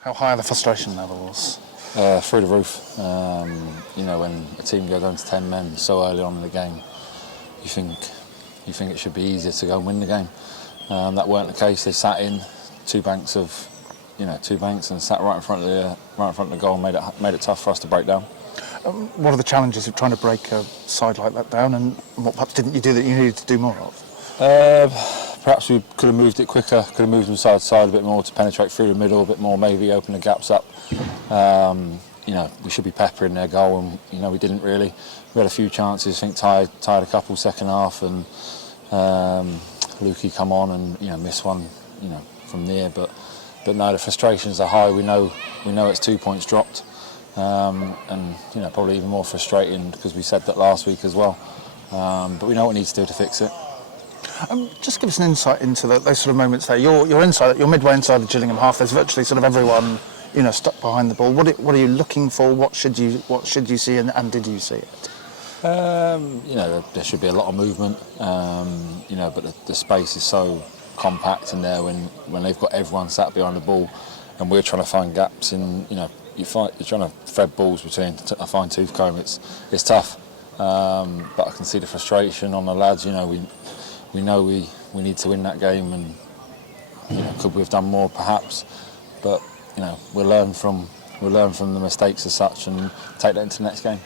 How high are the frustration levels? Through the roof. You know, when a team goes down to 10 men so early on in the game, you think it should be easier to go and win the game. That weren't the case. They sat in two banks and sat right in front of the goal, made it tough for us to break down. What are the challenges of trying to break a side like that down, and what perhaps didn't you do that you needed to do more of? Perhaps we could have moved it quicker, could have moved them side to side a bit more to penetrate through the middle a bit more, maybe open the gaps up. You know, we should be peppering their goal, and you know we didn't really. We had a few chances. I think tied a couple second half, and Lukey come on and miss one, from there. But no, the frustrations are high. We know it's 2 points dropped, and probably even more frustrating because we said that last week as well. But we know what we need to do to fix it. Just give us an insight into those sort of moments there. You're midway inside the Gillingham half. There's virtually sort of everyone, stuck behind the ball. What are you looking for? What should you see, and did you see it? There should be a lot of movement. But the space is so compact in there when they've got everyone sat behind the ball, and we're trying to find gaps in. You're trying to thread balls between a fine tooth comb. It's tough, but I can see the frustration on the lads. We know we need to win that game, and could we have done more perhaps, but we'll learn from the mistakes as such and take that into the next game.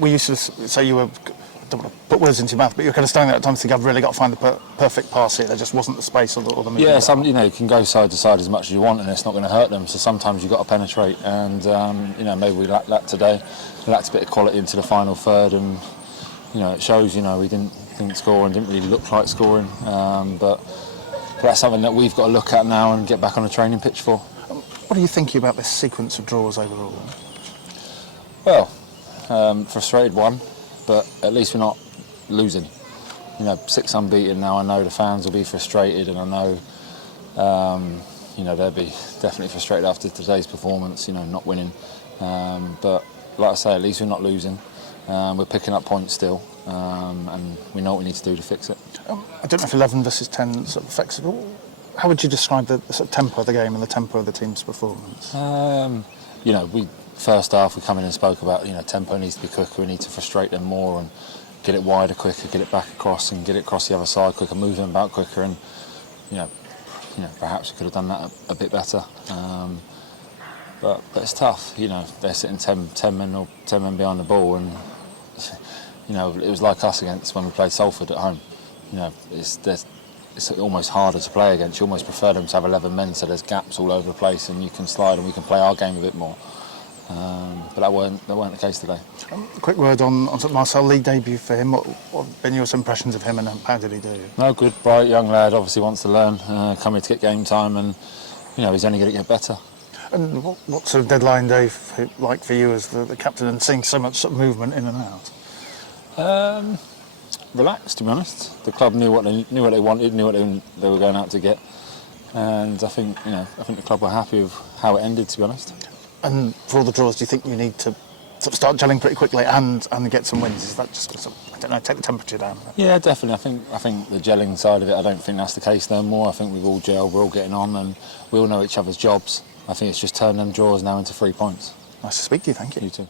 We used to say I don't want to put words into your mouth, but you're kind of standing there at times thinking I've really got to find the perfect pass here. There just wasn't the space or the movement. Yeah, you can go side to side as much as you want and it's not going to hurt them, so sometimes you've got to penetrate, and maybe we lacked that today. We lacked a bit of quality into the final third, and it shows. We didn't score and didn't really look like scoring, but that's something that we've got to look at now and get back on the training pitch for. What are you thinking about this sequence of draws overall? Well, frustrated one, but at least we're not losing. 6 unbeaten now. I know the fans will be frustrated, and I know they'll be definitely frustrated after today's performance. Not winning, but like I say, at least we're not losing. We're picking up points still, and we know what we need to do to fix it. I don't know if 11 versus 10 sort of flexible. How would you describe the sort of tempo of the game and the tempo of the team's performance? First half we come in and spoke about tempo needs to be quicker. We need to frustrate them more and get it wider quicker, get it back across and get it across the other side quicker, move them about quicker, and perhaps we could have done that a bit better. But it's tough. They're sitting 10 men behind the ball, and it was like us against when we played Salford at home. It's almost harder to play against. You almost prefer them to have 11 men, so there's gaps all over the place, and you can slide and we can play our game a bit more. But that weren't the case today. A quick word on sort of Marcel, league debut for him. What have been your impressions of him, and how did he do? No, good, bright young lad. Obviously wants to learn. Coming to get game time, and he's only going to get better. And what sort of deadline day like for you as the captain, and seeing so much sort of movement in and out? Relaxed, to be honest. The club knew what they wanted, knew what they were going out to get, and I think the club were happy with how it ended, to be honest. And for all the draws, do you think you need to sort of start gelling pretty quickly and get some wins? Is that just take the temperature down? Yeah, definitely. I think the gelling side of it, I don't think that's the case no more. I think we've all gelled, we're all getting on, and we all know each other's jobs. I think it's just turned them draws now into 3 points. Nice to speak to you. Thank you. You too.